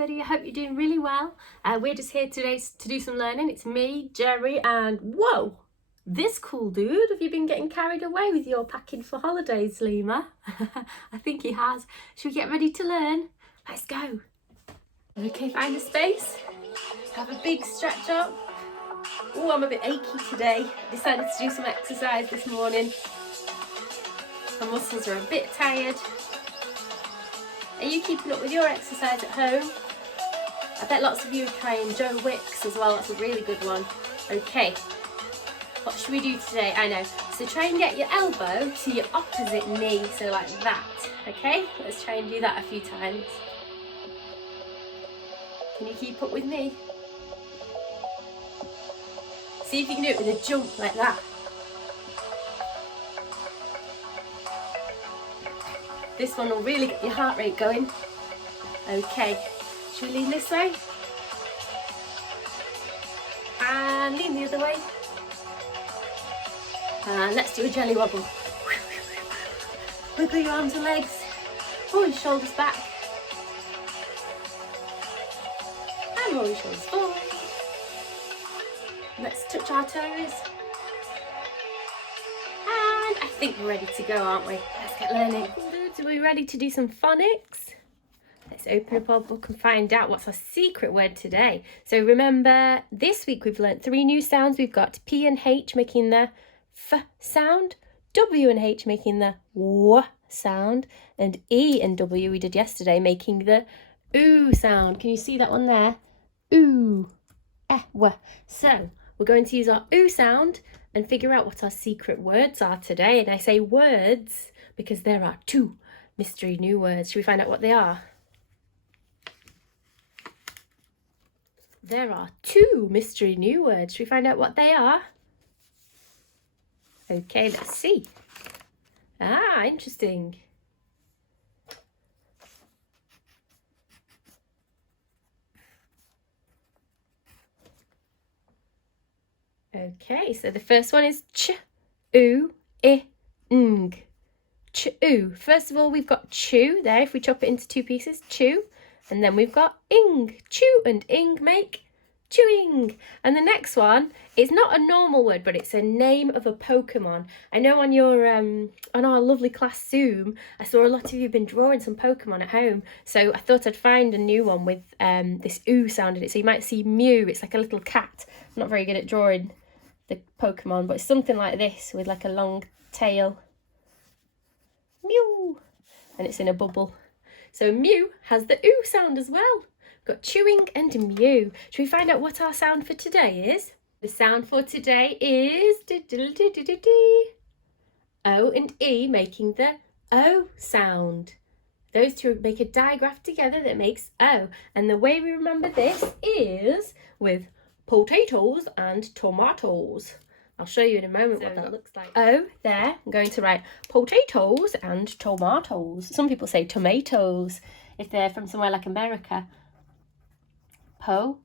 everybody, I hope you're doing really well. We're just here today to do some learning. It's me, Jerry, and whoa, this cool dude. Have you been getting carried away with your packing for holidays, Lima? I think he has. Should we get ready to learn? Let's go. Okay, find a space. Have a big stretch up. Oh, I'm a bit achy today. Decided to do some exercise this morning. My muscles are a bit tired. Are you keeping up with your exercise at home? I bet lots of you are trying Joe Wicks as well. That's a really good one. Okay, what should we do today? I know. So try and get your elbow to your opposite knee, so like that. Okay, let's try and do that a few times. Can you keep up with me? See if you can do it with a jump like that. This one will really get your heart rate going. Okay, should we lean this way? And lean the other way. And let's do a jelly wobble. Wiggle your arms and legs. Roll your shoulders back. And roll your shoulders forward. Let's touch our toes. And I think we're ready to go, aren't we? Let's get learning. Are we ready to do some phonics? Let's open up our book and find out what's our secret word today. So remember, this week we've learnt 3 new sounds. We've got P and H making the F sound, W and H making the W sound, and E and W we did yesterday making the OO sound. Can you see that one there? OO, W. So we're going to use our OO sound and figure out what our secret words are today. And I say words because there are 2 mystery new words. Should we find out what they are? There are 2 mystery new words. Should we find out what they are? Okay, let's see. Ah, interesting. Okay, so the first one is ch, oo, I, ng. Chew. First of all, we've got chew there. If we chop it into 2 pieces, chew. And then we've got ing. Chew and ing make chewing. And the next one is not a normal word, but it's a name of a Pokemon. I know on your on our lovely class Zoom, I saw a lot of you have been drawing some Pokemon at home. So I thought I'd find a new one with this oo sound in it. So you might see Mew. It's like a little cat. I'm not very good at drawing the Pokemon, but it's something like this with like a long tail. Mew, and it's in a bubble. So Mew has the oo sound as well. We've got chewing and mew. Should we find out what our sound for today is? The sound for today is O and E making the O sound. Those 2 make a digraph together that makes O. And the way we remember this is with potatoes and tomatoes. I'll show you in a moment what that looks like. Oh, there, I'm going to write potatoes and tomatoes. Some people say tomatoes if they're from somewhere like America. Potatoes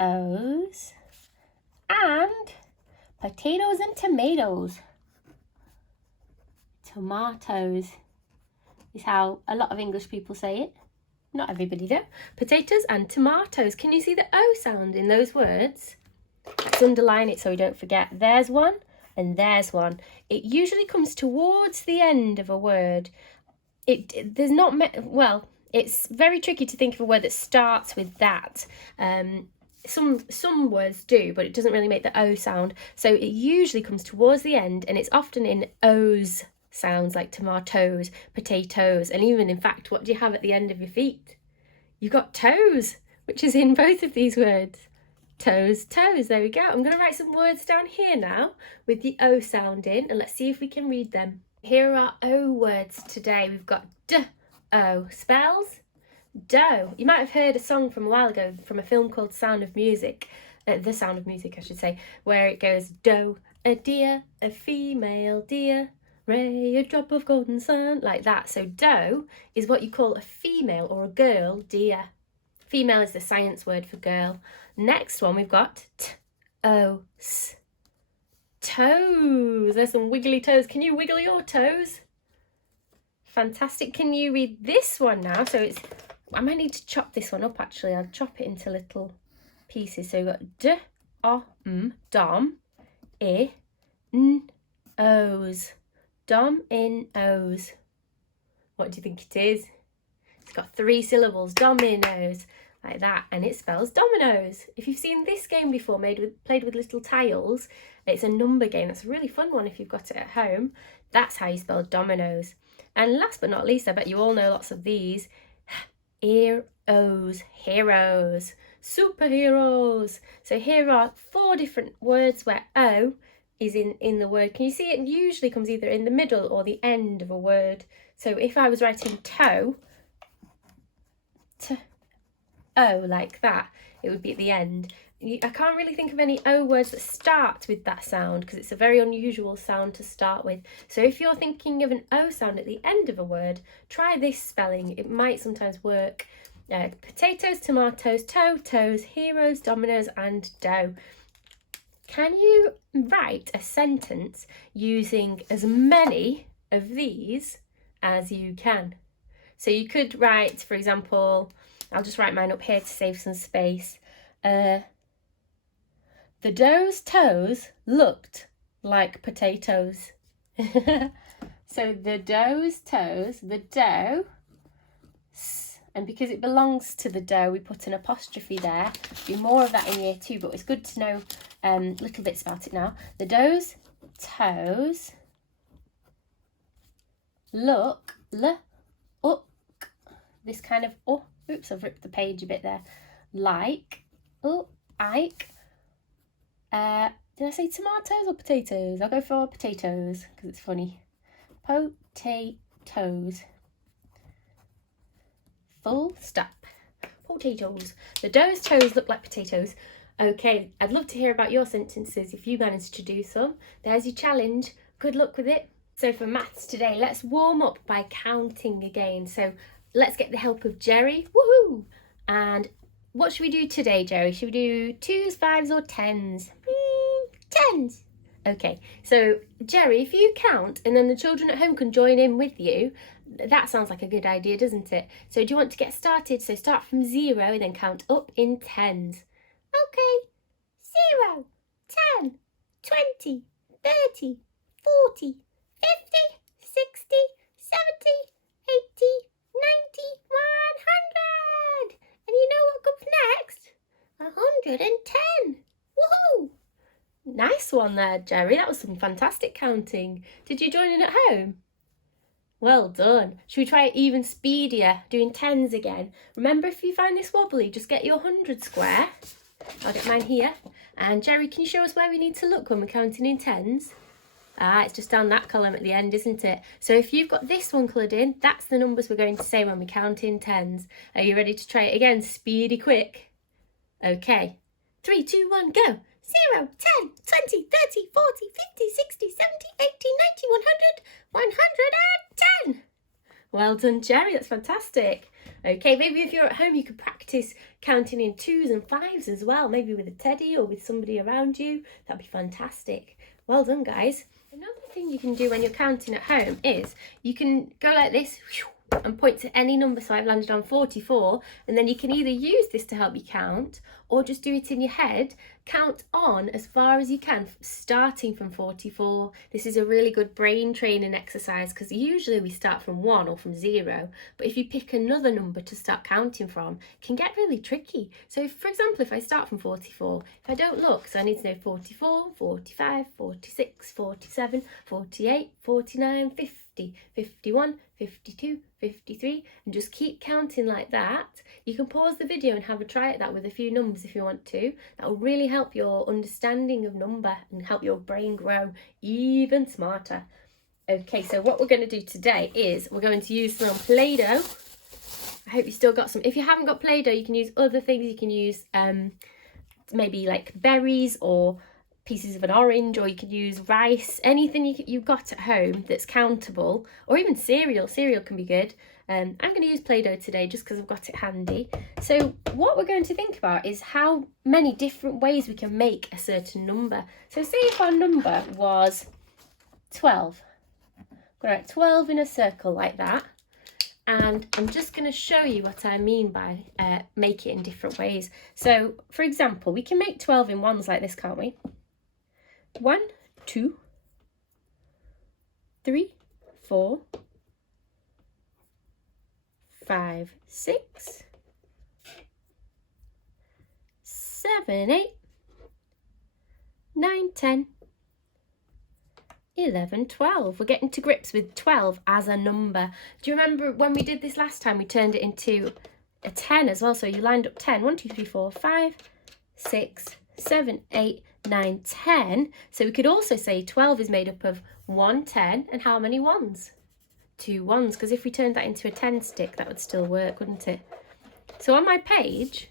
and potatoes and tomatoes. Tomatoes is how a lot of English people say it. Not everybody though. Potatoes and tomatoes. Can you see the O sound in those words? Let's underline it so we don't forget. There's one and there's one. It usually comes towards the end of a word. It's very tricky to think of a word that starts with that. Some words do, but it doesn't really make the O sound. So it usually comes towards the end, and it's often in O's sounds like tomatoes, potatoes, and even in fact, what do you have at the end of your feet? You've got toes, which is in both of these words. Toes, toes, there we go. I'm going to write some words down here now with the O sound in, and let's see if we can read them. Here are our O words today. We've got D-O. Spells dough. You might have heard a song from a while ago from a film called Sound of Music, The Sound of Music I should say, where it goes doe, a deer, a female deer, ray, a drop of golden sun, like that. So doe is what you call a female or a girl deer. Female is the science word for girl. Next one we've got t-o-s. Toes. There's some wiggly toes. Can you wiggle your toes? fantastic. Can you read this one now? So I might need to chop this one up actually. I'll chop it into little pieces. So we've got D, O, M, dom, I, N, O's. Dom, in, O's. What do you think it is? It's got 3 syllables, dominoes, like that, and it spells dominoes. If you've seen this game before, played with little tiles, it's a number game. That's a really fun one if you've got it at home. That's how you spell dominoes. And last but not least, I bet you all know lots of these. Heroes, heroes, superheroes. So here are 4 different words where O is in the word. Can you see it usually comes either in the middle or the end of a word? So if I was writing toe, O, like that, it would be at the end. I can't really think of any O words that start with that sound because it's a very unusual sound to start with. So if you're thinking of an O sound at the end of a word, try this spelling. It might sometimes work. Potatoes, tomatoes, toe, toes, heroes, dominoes, and dough. Can you write a sentence using as many of these as you can? So you could write, for example, I'll just write mine up here to save some space. The dough's toes looked like potatoes. So the dough's toes, the dough, and because it belongs to the dough, we put an apostrophe there. Do more of that in year 2, but it's good to know little bits about it now. The dough's toes look, this kind of, oops, I've ripped the page a bit there. Like, Ike. Did I say tomatoes or potatoes? I'll go for potatoes because it's funny. Potatoes. Full stop. Potatoes. The dough's toes look like potatoes. Okay, I'd love to hear about your sentences if you managed to do some. There's your challenge. Good luck with it. So for maths today, let's warm up by counting again. So let's get the help of Jerry. Woohoo! And what should we do today, Jerry? Should we do 2s, 5s or 10s? 10s. Okay, so Jerry, if you count and then the children at home can join in with you, that sounds like a good idea, doesn't it? So do you want to get started? So start from 0 and then count up in 10s. Okay, 0, 10, 20, 30, 40, 50, 60, 70, 80, 90, 100. And you know what comes next? 110. Woohoo! Nice one there, Jerry. That was some fantastic counting. Did you join in at home? Well done. Should we try it even speedier, doing 10s again? Remember, if you find this wobbly, just get your 100 square. I'll get mine here. And Jerry, can you show us where we need to look when we're counting in 10s? It's just down that column at the end, isn't it? So if you've got this one coloured in, that's the numbers we're going to say when we count in 10s. Are you ready to try it again? Speedy quick. Okay. 3, 2, 1, go. 0, 10, 20, 30, 40, 50, 60, 70, 80, 90, 100, 110. Well done, Jerry. That's fantastic. Okay, maybe if you're at home, you could practice counting in 2s and 5s as well. Maybe with a teddy or with somebody around you. That'd be fantastic. Well done, guys. Another thing you can do when you're counting at home is you can go like this and point to any number. So I've landed on 44, and then you can either use this to help you count or just do it in your head. Count on as far as you can, starting from 44. This is a really good brain training exercise because usually we start from 1 or from 0, but if you pick another number to start counting from, it can get really tricky. So for example, if I start from 44, if I don't look, so I need to know 44, 45, 46, 47, 48, 49, 50, 51, 52, 53, and just keep counting like that. You can pause the video and have a try at that with a few numbers if you want to. That will really help your understanding of number and help your brain grow even smarter. Okay, so what we're going to do today is we're going to use some Play-Doh. I hope you still got some. If you haven't got Play-Doh, you can use other things. You can use maybe like berries or pieces of an orange, or you could use rice, anything you've got at home that's countable, or even cereal. Cereal can be good. I'm going to use Play-Doh today just because I've got it handy. So what we're going to think about is how many different ways we can make a certain number. So say if our number was 12, going to write 12 in a circle like that. And I'm just going to show you what I mean by make it in different ways. So, for example, we can make 12 in ones like this, can't we? 1, 2, 3, 4, 5, 6, 7, 8, 9, 10, 11, 12. We're getting to grips with 12 as a number. Do you remember when we did this last time, we turned it into a 10 as well? So you lined up 10. 1, 2, 3, 4, 5, 6, 7, 8, 9, 10. So we could also say 12 is made up of 1 10 and how many ones? 2 ones, because if we turned that into a 10 stick, that would still work, wouldn't it? So on my page,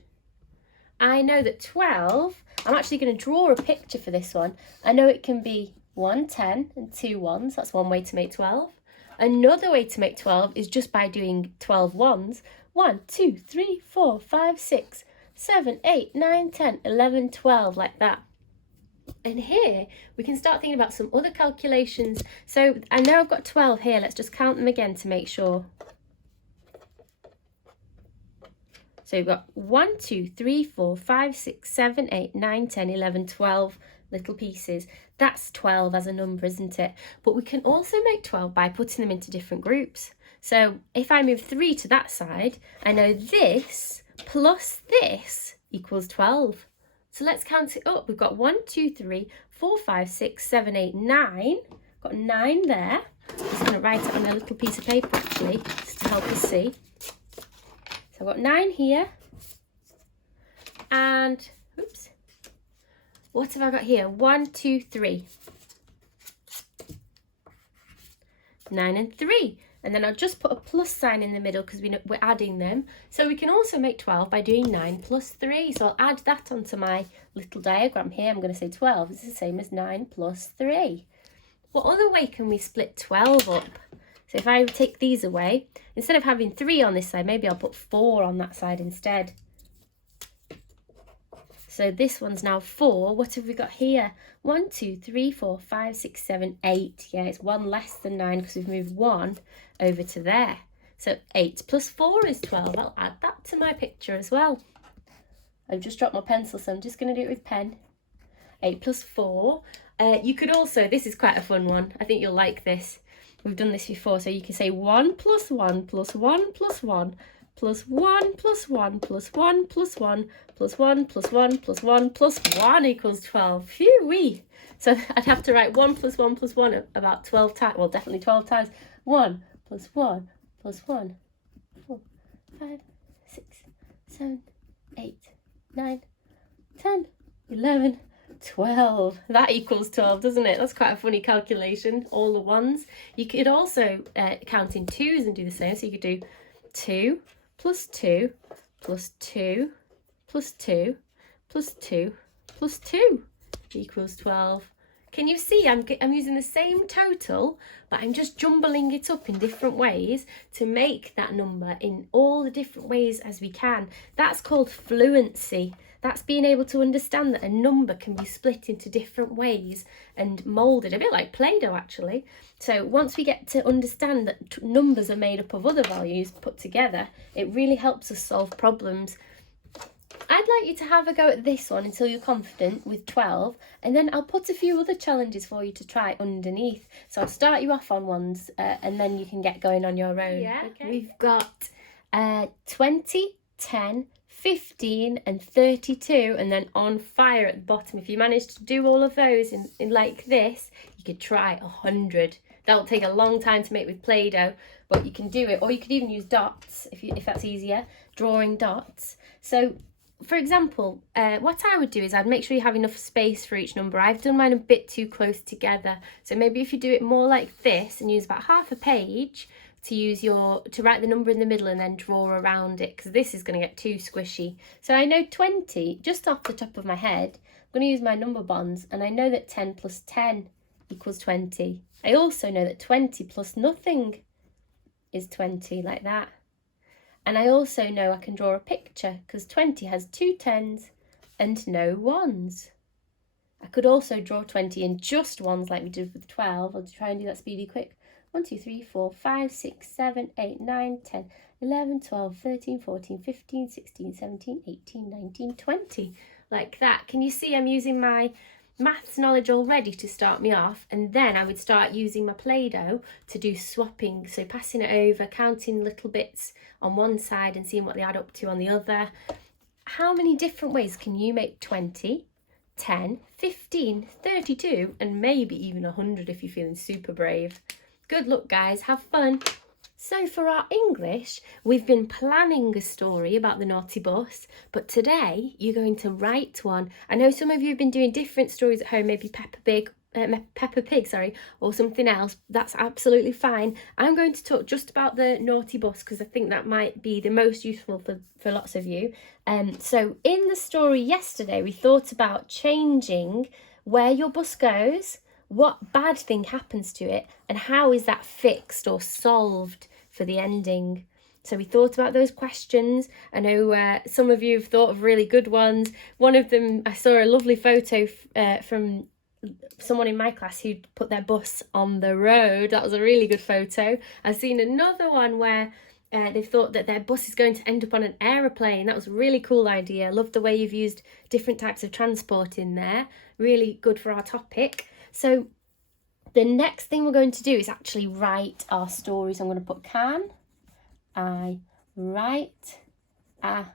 I know that 12, I'm actually going to draw a picture for this one. I know it can be 1 10 and 2 ones. That's one way to make 12. Another way to make 12 is just by doing 12 ones. 1, 2, 3, 4, 5, 6, 7, 8, 9, 10, 11, 12, like that. And here we can start thinking about some other calculations. So I know I've got 12 here. Let's just count them again to make sure. So we've got 1, 2, 3, 4, 5, 6, 7, 8, 9, 10, 11, 12 little pieces. That's 12 as a number, isn't it? But we can also make 12 by putting them into different groups. So if I move 3 to that side, I know this plus this equals 12. So let's count it up. We've got 1, 2, 3, 4, 5, 6, 7, 8, 9. Got 9 there. I'm just going to write it on a little piece of paper actually, just to help us see. So I've got 9 here. And, oops. What have I got here? 1, 2, 3. 9 and 3. And then I'll just put a plus sign in the middle because we're adding them. So we can also make 12 by doing 9 plus 3. So I'll add that onto my little diagram here. I'm going to say 12 is the same as 9 plus 3. What other way can we split 12 up? So if I take these away, instead of having 3 on this side, maybe I'll put 4 on that side instead. So this one's now 4. What have we got here? 1, 2, 3, 4, 5, 6, 7, 8. Yeah, it's 1 less than 9 because we've moved 1 over to there. So 8 plus 4 is 12. I'll add that to my picture as well. I've just dropped my pencil, so I'm just going to do it with pen. 8 plus 4. You could also, this is quite a fun one. I think you'll like this. We've done this before, so you can say 1 plus 1 plus 1 plus 1 plus 1 plus 1 plus 1 plus 1 plus 1 plus 1 plus 1 plus 1 equals 12. Phew-wee! So I'd have to write 1 plus 1 plus 1 about 12 times. Well, definitely 12 times. 1 plus 1 plus 1. 4, 5, 6, 7, 8, 9, 10, 11, 12. That equals 12, doesn't it? That's quite a funny calculation, all the ones. You could also count in twos and do the same. So you could do 2 plus 2 plus 2 plus 2 plus 2 plus 2 equals 12. Can you see I'm using the same total, but I'm just jumbling it up in different ways to make that number in all the different ways as we can. That's called fluency. That's being able to understand that a number can be split into different ways and moulded, a bit like Play-Doh actually. So once we get to understand that numbers are made up of other values put together, it really helps us solve problems. I'd like you to have a go at this one until you're confident with 12, and then I'll put a few other challenges for you to try underneath. So I'll start you off on ones and then you can get going on your own. Yeah, okay. We've got 20, 10, 15 and 32, and then on fire at the bottom. If you manage to do all of those in like this, you could try 100. That'll take a long time to make with Play-Doh, but you can do it, or you could even use dots if that's easier, drawing dots. So for example, what I would do is I'd make sure you have enough space for each number. I've done mine a bit too close together, so maybe if you do it more like this and use about half a page to write the number in the middle and then draw around it, because this is going to get too squishy. So I know 20 just off the top of my head. I'm going to use my number bonds, and I know that 10 plus 10 equals 20. I also know that 20 plus nothing is 20, like that. And I also know I can draw a picture because 20 has 2 10s and no 1s. I could also draw 20 in just ones like we did with 12. I'll try and do that speedy quick. 1, 2, 3, 4, 5, 6, 7, 8, 9, 10, 11, 12, 13, 14, 15, 16, 17, 18, 19, 20. Like that. Can you see I'm using my maths knowledge already to start me off, and then I would start using my Play-Doh to do swapping, so passing it over, counting little bits on one side and seeing what they add up to on the other. How many different ways can you make 20, 10, 15, 32, and maybe even 100 if you're feeling super brave? Good luck, guys. Have fun. So for our English, we've been planning a story about the naughty bus, but today you're going to write one. I know some of you have been doing different stories at home, maybe Peppa Pig, or something else. That's absolutely fine. I'm going to talk just about the naughty bus because I think that might be the most useful for lots of you. So in the story yesterday, we thought about changing where your bus goes, what bad thing happens to it, and how is that fixed or solved for the ending. So we thought about those questions. I know some of you have thought of really good ones. One of them, I saw a lovely photo from someone in my class who put their bus on the road. That was a really good photo. I've seen another one where they thought that their bus is going to end up on an aeroplane. That was a really cool idea. I love the way you've used different types of transport in there. Really good for our topic. So the next thing we're going to do is actually write our stories. I'm going to put, can I write a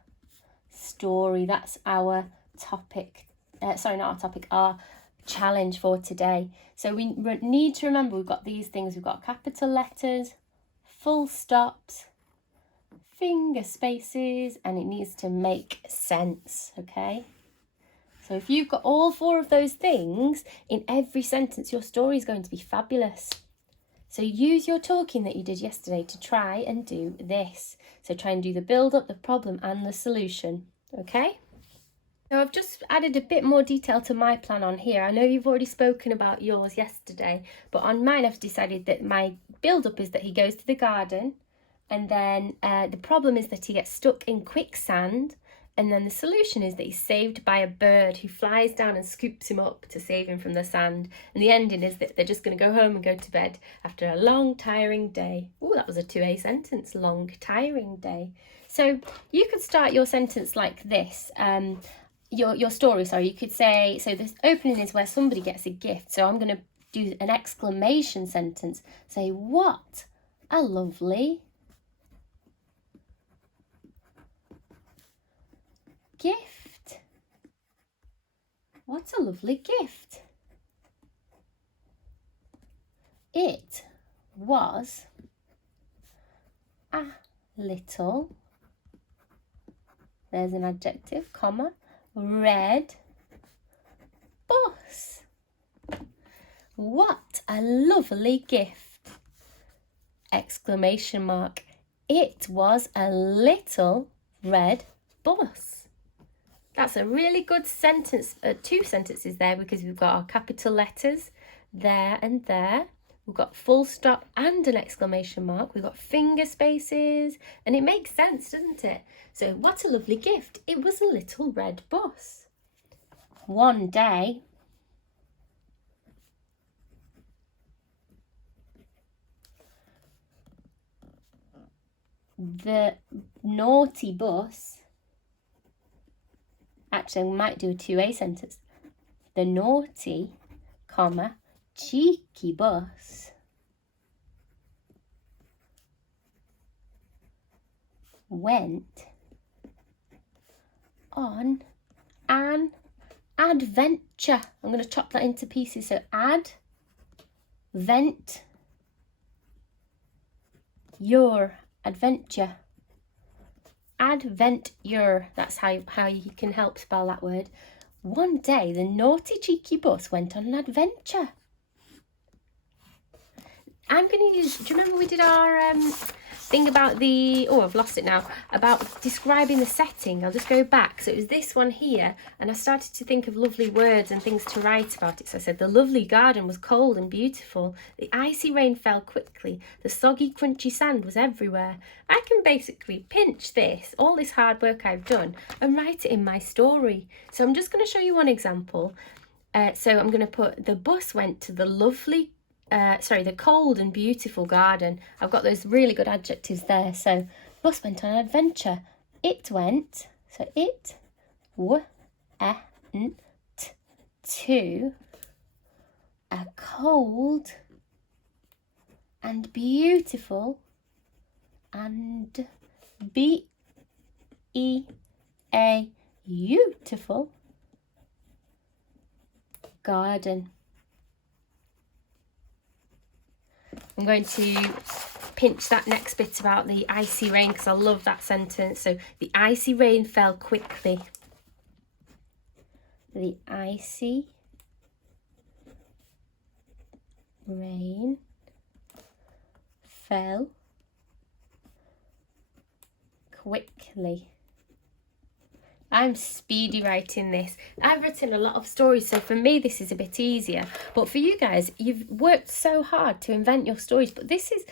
story? That's our topic. Sorry, not our topic, our challenge for today. So we need to remember we've got these things. We've got capital letters, full stops, finger spaces, and it needs to make sense, okay? So if you've got all 4 of those things in every sentence, your story is going to be fabulous. So use your talking that you did yesterday to try and do this. So try and do the build up, the problem and the solution, okay? So I've just added a bit more detail to my plan on here. I know you've already spoken about yours yesterday, but on mine I've decided that my build up is that he goes to the garden, and then the problem is that he gets stuck in quicksand. And then the solution is that he's saved by a bird who flies down and scoops him up to save him from the sand. And the ending is that they're just going to go home and go to bed after a long, tiring day. Oh, that was a 2A sentence, long, tiring day. So you could start your sentence like this. Your story, sorry. You could say, so this opening is where somebody gets a gift. So I'm going to do an exclamation sentence. Say, what a lovely gift. What a lovely gift. It was a little, there's an adjective, comma, red bus. What a lovely gift. Exclamation mark. It was a little red bus. That's a really good sentence, 2 sentences there, because we've got our capital letters there and there. We've got full stop and an exclamation mark. We've got finger spaces, and it makes sense, doesn't it? So what a lovely gift. It was a little red bus. One day, the naughty bus, actually I might do a 2A sentence. The naughty, comma, cheeky bus went on an adventure. I'm going to chop that into pieces. So vent, your adventure. Adventure. That's how you can help spell that word. One day, the naughty cheeky bus went on an adventure. I'm going to use, do you remember we did our thing about the, oh, I've lost it now, about describing the setting? I'll just go back. So it was this one here, and I started to think of lovely words and things to write about it. So I said, the lovely garden was cold and beautiful. The icy rain fell quickly. The soggy, crunchy sand was everywhere. I can basically pinch this, all this hard work I've done, and write it in my story. So I'm just going to show you one example. So I'm going to put, the bus went to the lovely the cold and beautiful garden. I've got those really good adjectives there. So bus went on an adventure. It went, so it went to a cold and beautiful and beautiful garden. I'm going to pinch that next bit about the icy rain because I love that sentence. So the icy rain fell quickly. The icy rain fell quickly. I'm speedy writing this. I've written a lot of stories, so for me this is a bit easier. But for you guys, you've worked so hard to invent your stories, but this is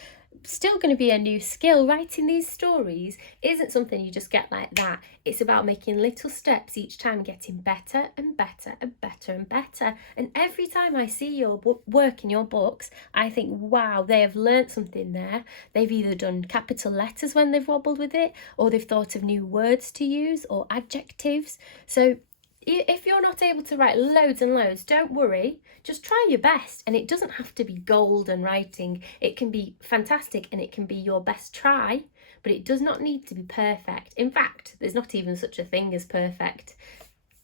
still going to be a new skill. Writing these stories isn't something you just get like that. It's about making little steps each time, getting better and better and better and better. And every time I see your work in your books, I think, wow, they have learnt something there. They've either done capital letters when they've wobbled with it, or they've thought of new words to use or adjectives. So if you're not able to write loads and loads, don't worry, just try your best. And it doesn't have to be golden writing. It can be fantastic and it can be your best try, but it does not need to be perfect. In fact, there's not even such a thing as perfect,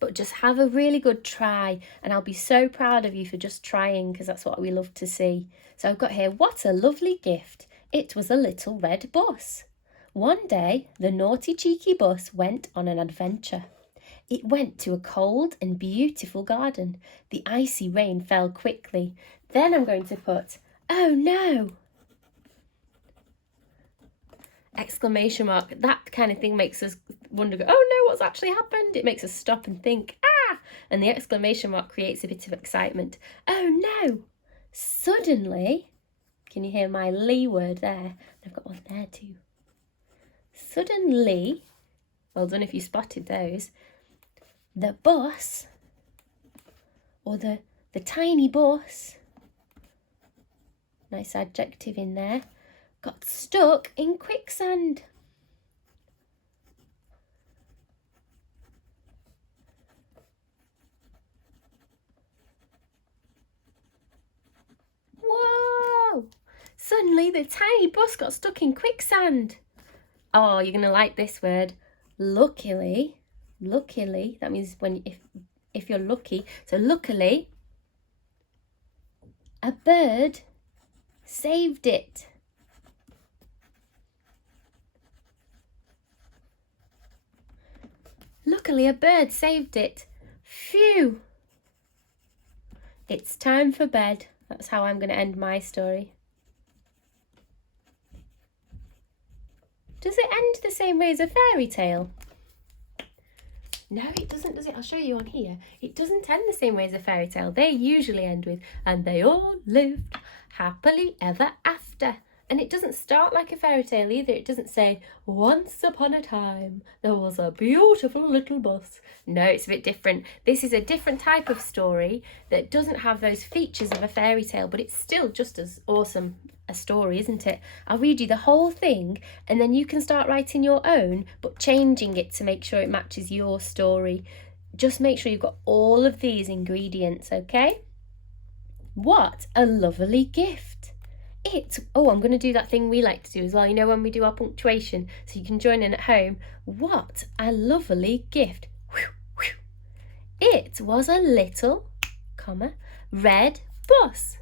but just have a really good try. And I'll be so proud of you for just trying, because that's what we love to see. So I've got here, what a lovely gift. It was a little red bus. One day, the naughty cheeky bus went on an adventure. It went to a cold and beautiful garden. The icy rain fell quickly. Then I'm going to put, oh no! Exclamation mark. That kind of thing makes us wonder, oh no, what's actually happened? It makes us stop and think, ah! And the exclamation mark creates a bit of excitement. Oh no! Suddenly, can you hear my lee word there? I've got one there too. Suddenly, well done if you spotted those. The bus, or the tiny bus, nice adjective in there, got stuck in quicksand. Whoa! Suddenly the tiny bus got stuck in quicksand. Oh, you're going to like this word. Luckily, that means when if you're lucky. So luckily, a bird saved it. Luckily, a bird saved it. Phew. It's time for bed. That's how I'm going to end my story. Does it end the same way as a fairy tale? No, it doesn't, does it? I'll show you on here. It doesn't end the same way as a fairy tale. They usually end with, and they all lived happily ever after. And it doesn't start like a fairy tale either. It doesn't say, once upon a time, there was a beautiful little bus. No, it's a bit different. This is a different type of story that doesn't have those features of a fairy tale, but it's still just as awesome a story, isn't it? I'll read you the whole thing and then you can start writing your own, but changing it to make sure it matches your story. Just make sure you've got all of these ingredients, okay? What a lovely gift. I'm going to do that thing we like to do as well, you know, when we do our punctuation, so you can join in at home. What a lovely gift. It was a little, red bus.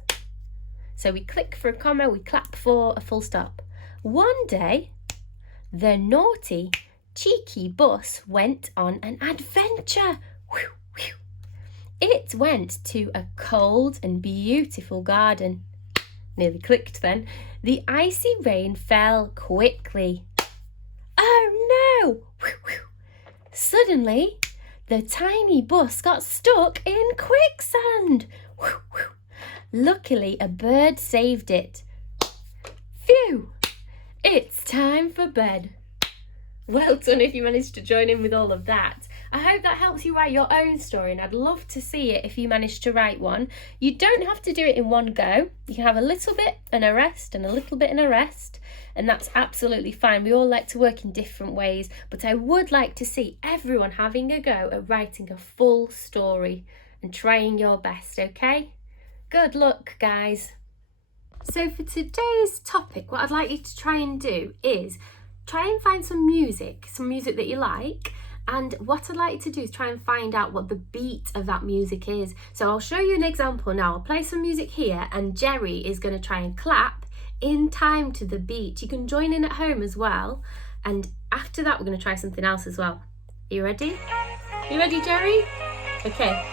So we click for a comma, we clap for a full stop. One day, the naughty, cheeky bus went on an adventure. It went to a cold and beautiful garden. Nearly clicked then. The icy rain fell quickly. Oh no! Suddenly, the tiny bus got stuck in quicksand. Luckily, a bird saved it. Phew! It's time for bed. Well done if you managed to join in with all of that. I hope that helps you write your own story, and I'd love to see it if you manage to write one. You don't have to do it in one go. You can have a little bit and a rest and a little bit and a rest, and that's absolutely fine. We all like to work in different ways, but I would like to see everyone having a go at writing a full story and trying your best, okay? Good luck, guys. So for today's topic, what I'd like you to try and do is try and find some music that you like. And what I'd like you to do is try and find out what the beat of that music is. So I'll show you an example now. I'll play some music here and Jerry is going to try and clap in time to the beat. You can join in at home as well. And after that, we're going to try something else as well. Are you ready? You ready, Jerry? Okay.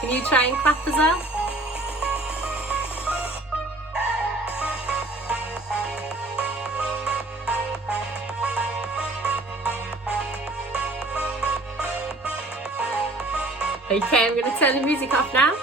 Can you try and clap as well? Okay, I'm going to turn the music off now.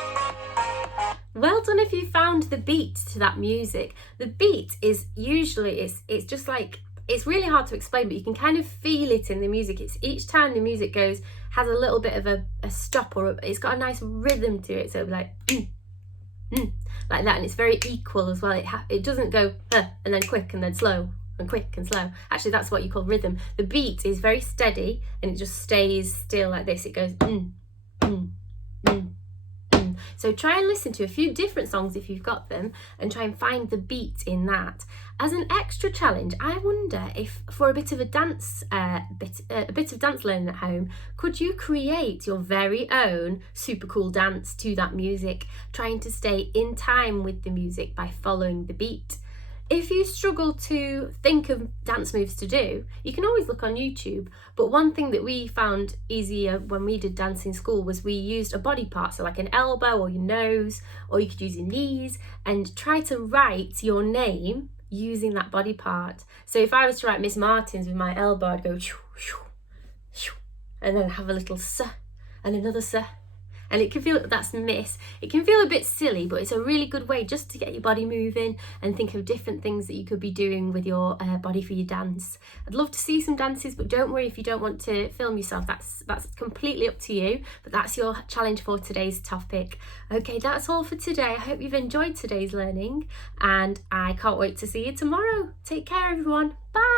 Well done if you found the beat to that music. The beat is usually, it's just like, it's really hard to explain, but you can kind of feel it in the music. It's each time the music goes, has a little bit of a stop, or it's got a nice rhythm to it. So it'll be like, like that. And it's very equal as well. It doesn't go, and then quick and then slow and quick and slow. Actually, that's what you call rhythm. The beat is very steady and it just stays still like this. It goes, So try and listen to a few different songs if you've got them and try and find the beat in that. As an extra challenge, I wonder if for a bit of dance learning at home, could you create your very own super cool dance to that music, trying to stay in time with the music by following the beat? If you struggle to think of dance moves to do, you can always look on YouTube. But one thing that we found easier when we did dance in school was we used a body part, so like an elbow or your nose, or you could use your knees, and try to write your name using that body part. So if I was to write Miss Martins with my elbow, I'd go shoo, shoo, shoo, and then have a little s and another s. And it can feel, that's miss. It can feel a bit silly, but it's a really good way just to get your body moving and think of different things that you could be doing with your body for your dance. I'd love to see some dances, but don't worry if you don't want to film yourself. That's completely up to you, but that's your challenge for today's topic. Okay, that's all for today. I hope you've enjoyed today's learning and I can't wait to see you tomorrow. Take care, everyone. Bye.